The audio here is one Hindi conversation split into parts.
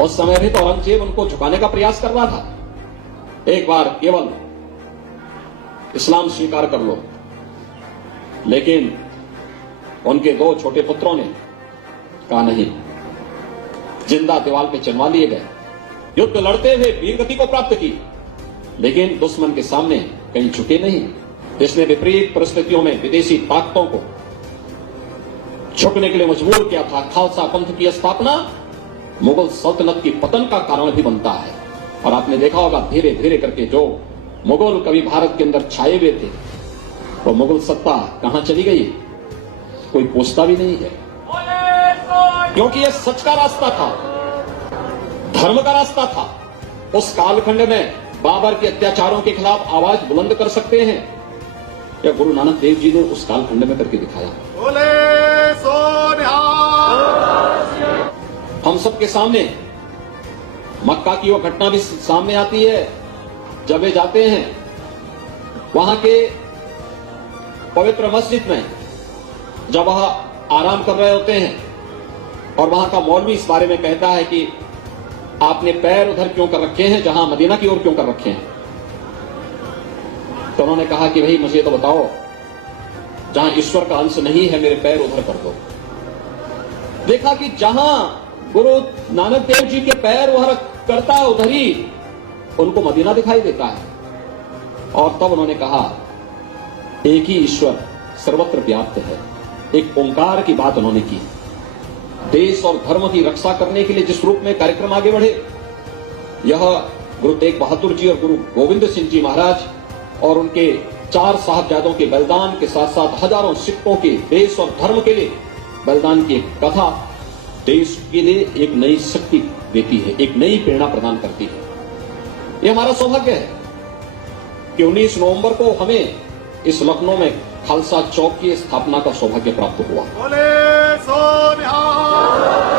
उस समय भी तो औरंगजेब उनको झुकाने का प्रयास कर रहा था। एक बार केवल इस्लाम स्वीकार कर लो, लेकिन उनके दो छोटे पुत्रों ने कहा नहीं, जिंदा दीवार पे चढ़वा लिए गए। युद्ध लड़ते हुए वीरगति को प्राप्त की, लेकिन दुश्मन के सामने कहीं झुके नहीं। इसने विपरीत परिस्थितियों में विदेशी ताकतों को झुकने के लिए मजबूर किया था। खालसा पंथ की स्थापना मुगल सल्तनत की पतन का कारण भी बनता है। और आपने देखा होगा धीरे धीरे करके जो मुगल कभी भारत के अंदर छाए हुए थे, वो मुगल सत्ता कहां चली गई कोई पूछता भी नहीं है, क्योंकि यह सच का रास्ता था, धर्म का रास्ता था। उस कालखंड में बाबर के अत्याचारों के खिलाफ आवाज बुलंद कर सकते हैं, या गुरु नानक देव जी ने उस कालखंड में करके दिखाया। हम सबके सामने मक्का की वो घटना भी सामने आती है, जब वे जाते हैं वहां के पवित्र मस्जिद में, जब वह आराम कर रहे होते हैं और वहां का मौलवी इस बारे में कहता है कि आपने पैर उधर क्यों कर रखे हैं, जहां मदीना की ओर क्यों कर रखे हैं। तो उन्होंने कहा कि भाई मुझे तो बताओ, जहां ईश्वर का अंश नहीं है मेरे पैर उधर कर दो। देखा कि जहां गुरु नानक देव जी के पैर वह करता है उधर ही उनको मदीना दिखाई देता है। और तब उन्होंने कहा एक ही ईश्वर सर्वत्र व्याप्त है। एक ओंकार की बात उन्होंने की। देश और धर्म की रक्षा करने के लिए जिस रूप में कार्यक्रम आगे बढ़े, यह गुरु तेग बहादुर जी और गुरु गोविंद सिंह जी महाराज और उनके 4 साहबजादों के बलिदान के साथ साथ हजारों सिखों के देश और धर्म के लिए बलिदान की एक कथा देश के लिए एक नई शक्ति देती है, एक नई प्रेरणा प्रदान करती है। यह हमारा सौभाग्य है कि 19 नवंबर को हमें इस लखनऊ में खालसा चौक की स्थापना का सौभाग्य प्राप्त हुआ।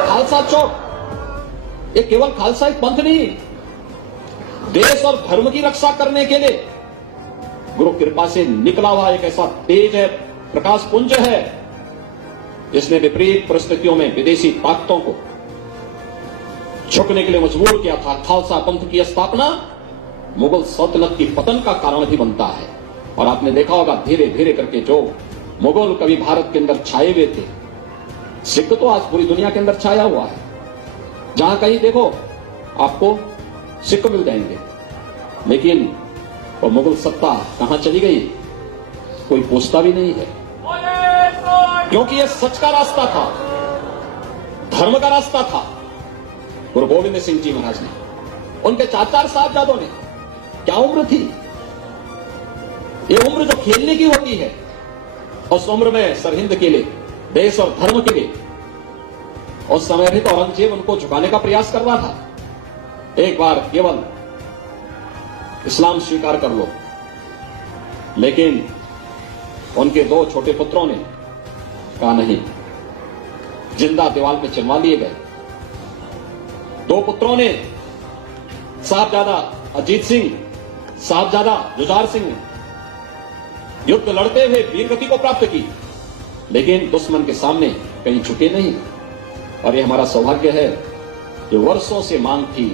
खालसा चौक ये केवल खालसा एक पंथ नहीं, देश और धर्म की रक्षा करने के लिए गुरु कृपा से निकला हुआ एक ऐसा तेज है, प्रकाश पुंज है, जिसने विपरीत परिस्थितियों में विदेशी ताकतों को झुकने के लिए मजबूर किया था। खालसा पंथ की स्थापना मुगल सल्तनत की पतन का कारण भी बनता है। और आपने देखा होगा धीरे धीरे करके जो मुगल कभी भारत के अंदर छाए हुए थे, सिख तो आज पूरी दुनिया के अंदर छाया हुआ है। जहां कहीं देखो आपको सिख मिल जाएंगे, लेकिन वो मुगल सत्ता कहां चली गई कोई पूछता भी नहीं है, क्योंकि यह सच का रास्ता था, धर्म का रास्ता था। गुरु गोविंद सिंह जी महाराज ने, उनके 4 साहबजादों ने, क्या उम्र थी, ये उम्र जो खेलने की होती है, उस उम्र में सरहिंद के लिए, देश और धर्म के लिए, उस समय भी तो औरंगजेब उनको झुकाने का प्रयास कर रहा था। एक बार केवल इस्लाम स्वीकार कर लो, लेकिन उनके 2 छोटे पुत्रों ने कहा नहीं, जिंदा दीवार पे चढ़वा लिए गए। 2 पुत्रों ने, साहबजादा अजीत सिंह, साहबजादा जुझार सिंह ने युद्ध लड़ते हुए वीरगति को प्राप्त की, लेकिन दुश्मन के सामने कहीं झुके नहीं। और यह हमारा सौभाग्य है जो वर्षों से मांग थी